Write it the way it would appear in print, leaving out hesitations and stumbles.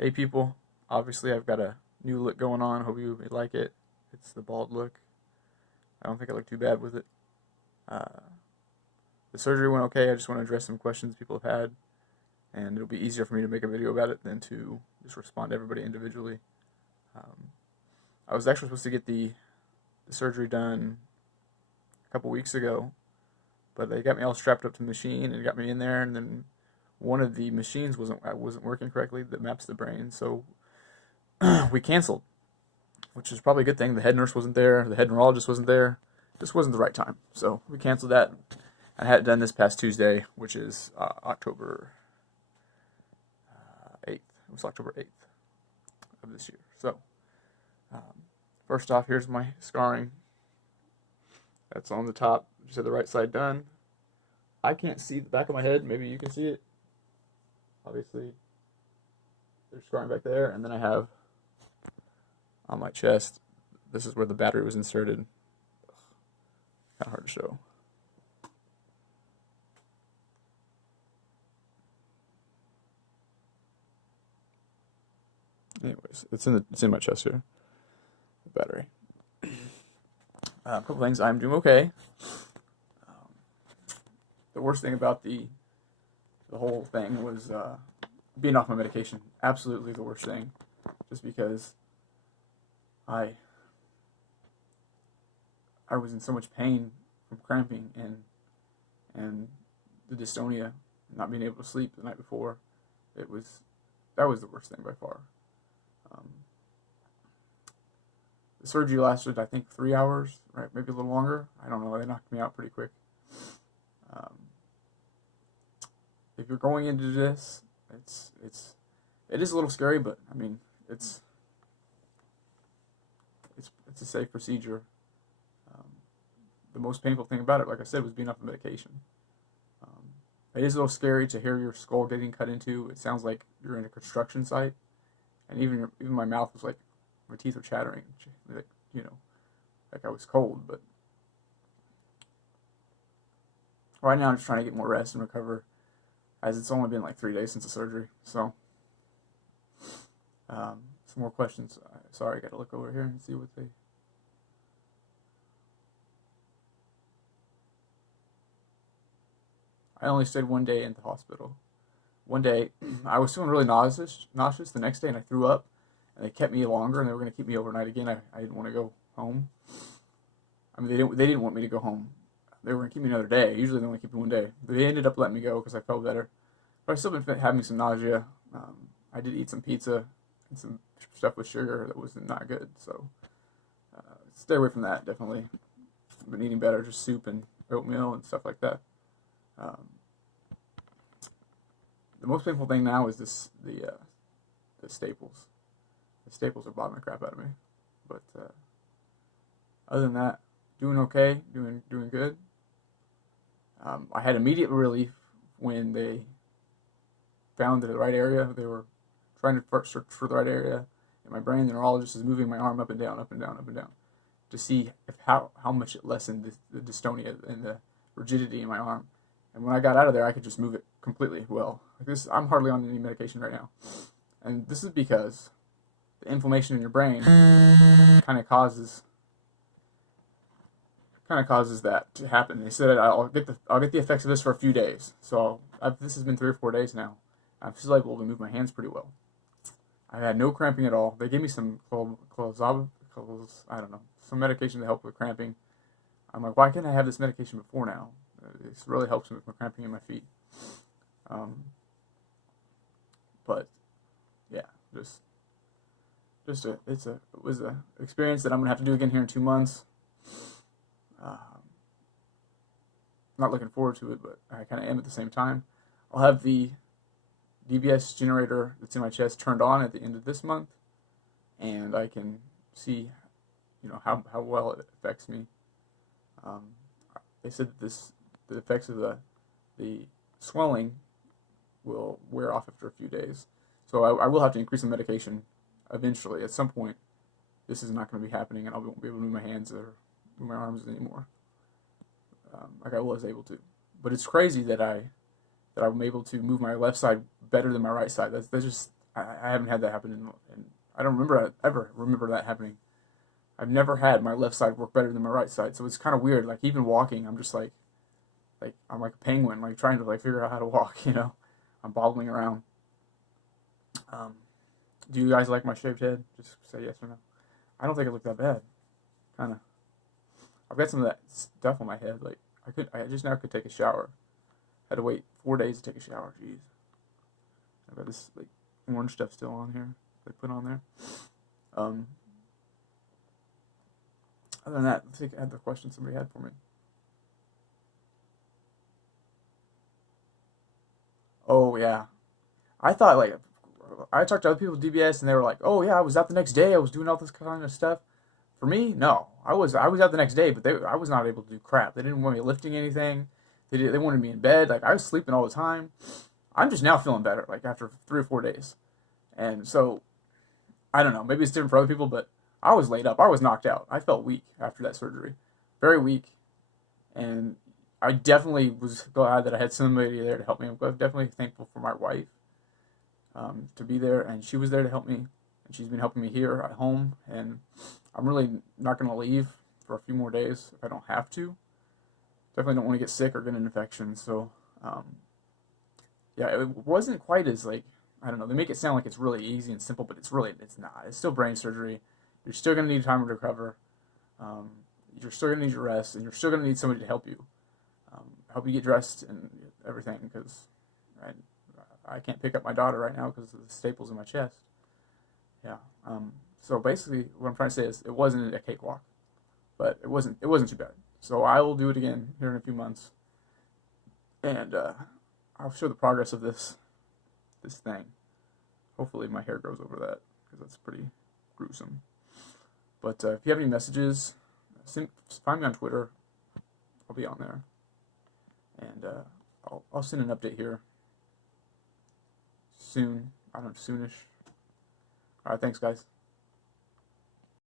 Hey people, obviously I've got a new look going on. Hope you like it. It's the bald look. I don't think I look too bad with it. Uh, the surgery went okay. I just want to address some questions people have had, and it'll be easier for me to make a video about it than to just respond to everybody individually. Um, I was actually supposed to get the surgery done a couple weeks ago, but they got me all strapped up to the machine and got me in there, and then one of the machines wasn't working correctly that maps the brain, so we canceled, which is probably a good thing. The head nurse wasn't there, the head neurologist wasn't there. This wasn't the right time, so we canceled that. I had it done this past Tuesday, which is October 8th. It was October 8th of this year. So, first off, here's my scarring. That's on the top. Just had the right side done. I can't see the back of my head. Maybe you can see it. Obviously, there's scarring back there, and then I have on my chest, this is where the battery was inserted. Kind of hard to show. Anyways, it's in my chest here. The battery. A couple things. I'm doing okay. The worst thing about the whole thing was being off my medication. Absolutely the worst thing, just because I was in so much pain from cramping and the dystonia, not being able to sleep the night before. That was the worst thing by far. The surgery lasted, I think, 3 hours, right? Maybe a little longer. I don't know. They knocked me out pretty quick. If you're going into this, it is a little scary, but I mean, it's a safe procedure. The most painful thing about it, like I said, was being off the medication. It is a little scary to hear your skull getting cut into. It sounds like you're in a construction site, and even my mouth was like, my teeth were chattering, like, like I was cold. But right now, I'm just trying to get more rest and recover, as it's only been like 3 days since the surgery. So, some more questions. Sorry, I got to look over here and see what they. I only stayed 1 day in the hospital. One day, I was feeling really nauseous the next day, and I threw up, and they kept me longer, and they were going to keep me overnight again. I didn't want to go home. I mean, they didn't want me to go home. They were going to keep me another day. Usually they only keep me 1 day. But they ended up letting me go because I felt better. But I've still been having some nausea. I did eat some pizza and some stuff with sugar that was not good. So stay away from that, definitely. I've been eating better, just soup and oatmeal and stuff like that. The most painful thing now is the staples. The staples are bothering the crap out of me. But other than that, doing okay, doing good. I had immediate relief when they found the right area. They were trying to first search for the right area in my brain. The neurologist is moving my arm up and down, up and down, up and down, to see how much it lessened the dystonia and the rigidity in my arm. And when I got out of there, I could just move it completely well. Like this, I'm hardly on any medication right now. And this is because the inflammation in your brain kind of causes that to happen. They said I'll get the effects of this for a few days. So this has been 3 or 4 days now. I'm still able to move my hands pretty well. I had no cramping at all. They gave me some some medication to help with cramping. I'm like, why can't I have this medication before now? This really helps with my cramping in my feet. But yeah, it was a experience that I'm gonna have to do again here in 2 months. Not looking forward to it, but I kind of am at the same time. I'll have the DBS generator that's in my chest turned on at the end of this month, and I can see, how well it affects me. They said that the effects of the swelling will wear off after a few days. So I will have to increase the medication eventually. At some point, this is not going to be happening, and I won't be able to move my hands or move my arms anymore, like I was able to. But it's crazy that I'm able to move my left side better than my right side. That's just I haven't had that happen, and I don't ever remember that happening. I've never had my left side work better than my right side, so it's kind of weird. Like even walking, I'm just like I'm like a penguin, like trying to like figure out how to walk. I'm bobbling around. Um, do you guys like my shaved head? Just say yes or no. I don't think it looked that bad. Kind of. I've got some of that stuff on my head. Like I just now could take a shower. Had to wait 4 days to take a shower. Jeez. I've got this like orange stuff still on here. They put on there. Other than that, let's take the question somebody had for me. Oh yeah, I thought like I talked to other people with DBS and they were like, oh yeah, I was out the next day. I was doing all this kind of stuff. For me, no, I was out the next day, but I was not able to do crap. They didn't want me lifting anything. They wanted me in bed. Like I was sleeping all the time. I'm just now feeling better. Like after 3 or 4 days, and so I don't know. Maybe it's different for other people, but I was laid up. I was knocked out. I felt weak after that surgery, very weak, and I definitely was glad that I had somebody there to help me. I'm definitely thankful for my wife to be there, and she was there to help me, and she's been helping me here at home. And I'm really not going to leave for a few more days if I don't have to. Definitely don't want to get sick or get an infection. So, yeah, it wasn't quite as like I don't know. They make it sound like it's really easy and simple, but it's not. It's still brain surgery. You're still going to need time to recover. Um, you're still going to need your rest, and you're still going to need somebody to help you get dressed and everything, because I can't pick up my daughter right now because of the staples in my chest. Yeah. So basically, what I'm trying to say is it wasn't a cakewalk, but it wasn't too bad. So I will do it again here in a few months, and I'll show the progress of this thing. Hopefully, my hair grows over that because that's pretty gruesome. But if you have any messages, find me on Twitter. I'll be on there, and I'll send an update here soon. I don't know, soonish. All right, thanks, guys.